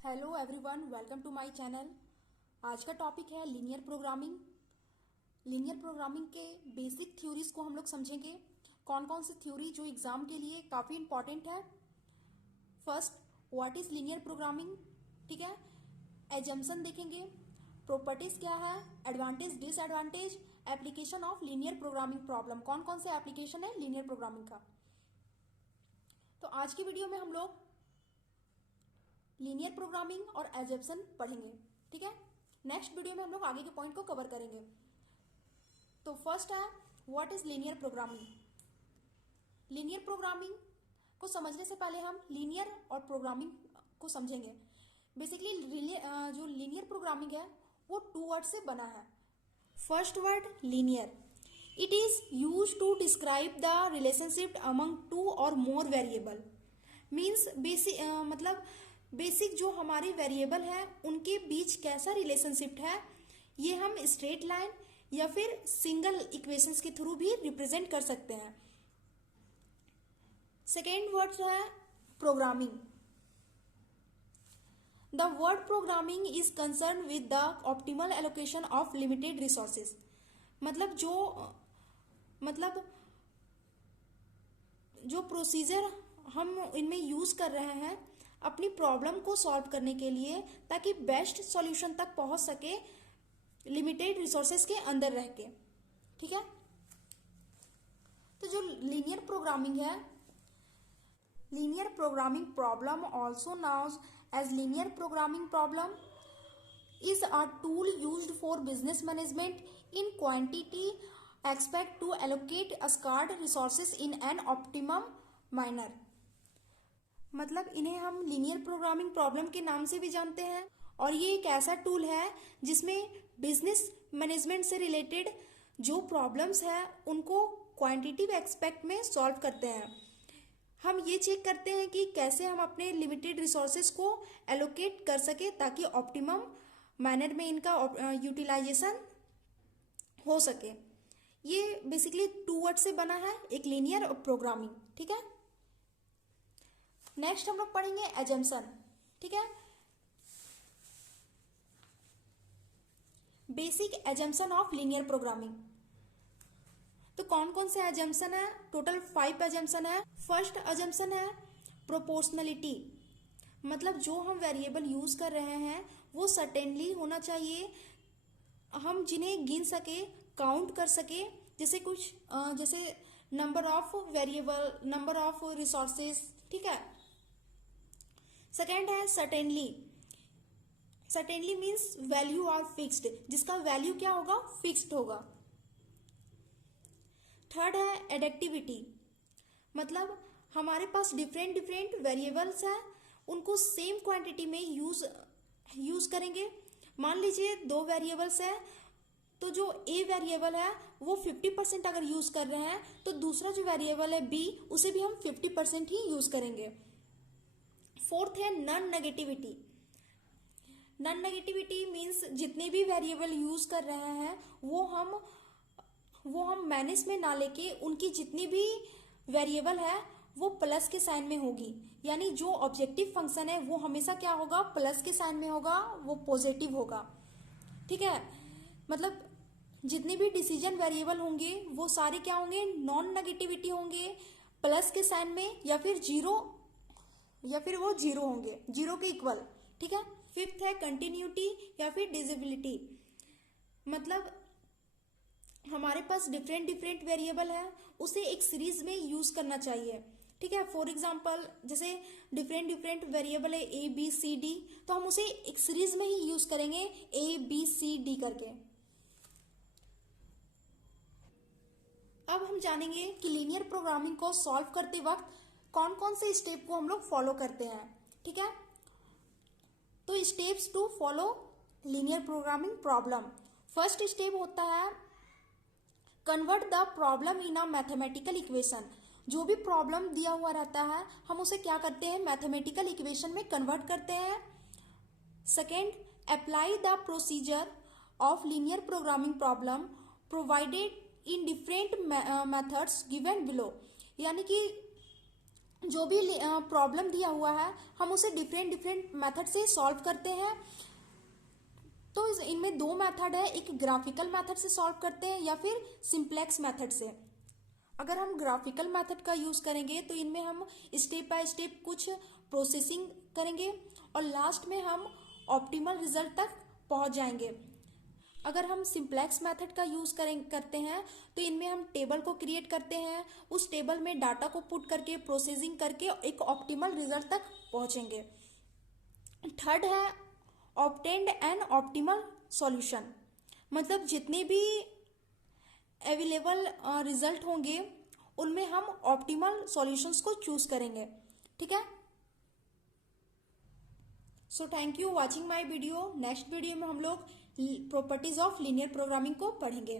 Hello everyone, welcome to my channel. आज का topic है लीनियर प्रोग्रामिंग। लीनियर प्रोग्रामिंग के बेसिक थ्योरीज को हम लोग समझेंगे। कौन कौन सी थ्योरी जो एग्जाम के लिए काफ़ी इंपॉर्टेंट है। First, what is linear programming, ठीक है। एजम्पशन देखेंगे, प्रॉपर्टीज क्या है, advantage disadvantage, application of linear programming problem, कौन कौन से एप्लीकेशन है लीनियर प्रोग्रामिंग का। तो आज की वीडियो में हम लोग लीनियर प्रोग्रामिंग और एजम्पशन पढ़ेंगे, ठीक है। नेक्स्ट वीडियो में हम लोग आगे के पॉइंट को कवर करेंगे। तो फर्स्ट है, what is linear programming. Linear programming को समझने से पहले हम लीनियर और प्रोग्रामिंग को समझेंगे। बेसिकली जो लीनियर प्रोग्रामिंग है वो टू वर्ड से बना है। First word linear, it is use to describe the relationship among two or more variable. Means मतलब बेसिक जो हमारे वेरिएबल है उनके बीच कैसा रिलेशनशिप है, ये हम स्ट्रेट लाइन या फिर सिंगल इक्वेशंस के थ्रू भी रिप्रेजेंट कर सकते हैं। सेकेंड वर्ड है programming. The word programming is concern with the optimal allocation of limited resources. मतलब जो प्रोसीजर हम इनमें यूज कर रहे हैं अपनी प्रॉब्लम को सॉल्व करने के लिए, ताकि बेस्ट सॉल्यूशन तक पहुंच सके लिमिटेड रिसोर्सेज के अंदर रह के, ठीक है। तो जो लीनियर प्रोग्रामिंग है, linear programming problem also known as linear programming problem is a tool used for business management in quantity expect to allocate scarce resources in an optimum manner। मतलब इन्हें हम लीनियर प्रोग्रामिंग प्रॉब्लम के नाम से भी जानते हैं, और ये एक ऐसा टूल है जिसमें बिजनेस मैनेजमेंट से रिलेटेड जो प्रॉब्लम्स है उनको क्वांटिटिव एक्सपेक्ट में सॉल्व करते हैं। हम ये चेक करते हैं कि कैसे हम अपने लिमिटेड रिसोर्सेज को एलोकेट कर सके ताकि ऑप्टिमम मैनर में इनका यूटिलाइजेशन हो सके। ये बेसिकली टू वर्ड से बना है, एक लीनियर और प्रोग्रामिंग, ठीक है। नेक्स्ट हम लोग पढ़ेंगे एजम्पशन, ठीक है। Basic assumption of linear programming. तो कौन कौन से एजम्पशन है, टोटल 5 एजम्पशन है। फर्स्ट एजम्पशन है प्रोपोर्शनलिटी। मतलब जो हम वेरिएबल यूज कर रहे हैं वो सर्टेनली होना चाहिए, हम जिन्हें गिन सके, काउंट कर सके, जैसे number of variable, number of resources, ठीक है। सेकेंड है certainly. Certainly means value are fixed, जिसका वैल्यू क्या होगा, फिक्स्ड होगा। थर्ड है एडेक्टिविटी। मतलब हमारे पास डिफरेंट डिफरेंट वेरिएबल्स है, उनको सेम क्वांटिटी में यूज करेंगे। मान लीजिए 2 वेरिएबल्स है, तो जो ए वेरिएबल है वो 50% अगर यूज कर रहे हैं तो दूसरा जो वेरिएबल है बी, उसे भी हम 50% ही यूज करेंगे। फोर्थ है non negativity. Non negativity means जितने भी वेरिएबल यूज कर रहे हैं वो हम माइनस में ना लेके उनकी जितनी भी वेरिएबल है वो प्लस के साइन में होगी। यानी जो ऑब्जेक्टिव फंक्शन है वो हमेशा क्या होगा, प्लस के साइन में होगा, वो पॉजिटिव होगा, ठीक है। मतलब जितने भी डिसीजन वेरिएबल होंगे वो सारे क्या होंगे, नॉन नेगेटिविटी होंगे, प्लस के साइन में, या फिर वो जीरो होंगे, जीरो के इक्वल, ठीक है। फिफ्थ है कंटिन्यूटी या फिर डिजिबिलिटी। मतलब हमारे पास डिफरेंट डिफरेंट वेरिएबल है, उसे एक सीरीज में यूज करना चाहिए, ठीक है। फॉर एग्जाम्पल जैसे डिफरेंट डिफरेंट वेरिएबल है ए बी सी डी, तो हम उसे एक सीरीज में ही यूज करेंगे ए बी सी डी करके। अब हम जानेंगे कि लीनियर प्रोग्रामिंग को सॉल्व करते वक्त कौन कौन से स्टेप को हम लोग फॉलो करते हैं, ठीक है। तो steps to follow linear programming problem. First step होता है convert the problem in a mathematical equation. जो भी प्रॉब्लम दिया हुआ रहता है हम उसे क्या करते हैं, मैथमेटिकल इक्वेशन में कन्वर्ट करते हैं। Second, apply the procedure of linear programming problem provided in different methods given below. यानी कि जो भी प्रॉब्लम दिया हुआ है हम उसे डिफरेंट डिफरेंट मेथड से सॉल्व करते हैं। तो इनमें दो मेथड है, एक ग्राफिकल मेथड से सॉल्व करते हैं या फिर सिंप्लेक्स मेथड से। अगर हम ग्राफिकल मेथड का यूज़ करेंगे तो इनमें हम स्टेप बाय स्टेप कुछ प्रोसेसिंग करेंगे और लास्ट में हम ऑप्टिमल रिजल्ट तक पहुंच जाएंगे। अगर हम सिंप्लेक्स मेथड का यूज़ करते हैं तो इनमें हम टेबल को क्रिएट करते हैं, उस टेबल में डाटा को पुट करके प्रोसेसिंग करके एक ऑप्टिमल रिजल्ट तक पहुंचेंगे। थर्ड है ऑब्टेन्ड एन ऑप्टिमल सॉल्यूशन, मतलब जितने भी अवेलेबल रिजल्ट होंगे उनमें हम ऑप्टिमल सॉल्यूशंस को चूज करेंगे। ठीक है, so thank you watching my video. Next video में हम लोग प्रॉपर्टीज ऑफ लीनियर प्रोग्रामिंग को पढ़ेंगे।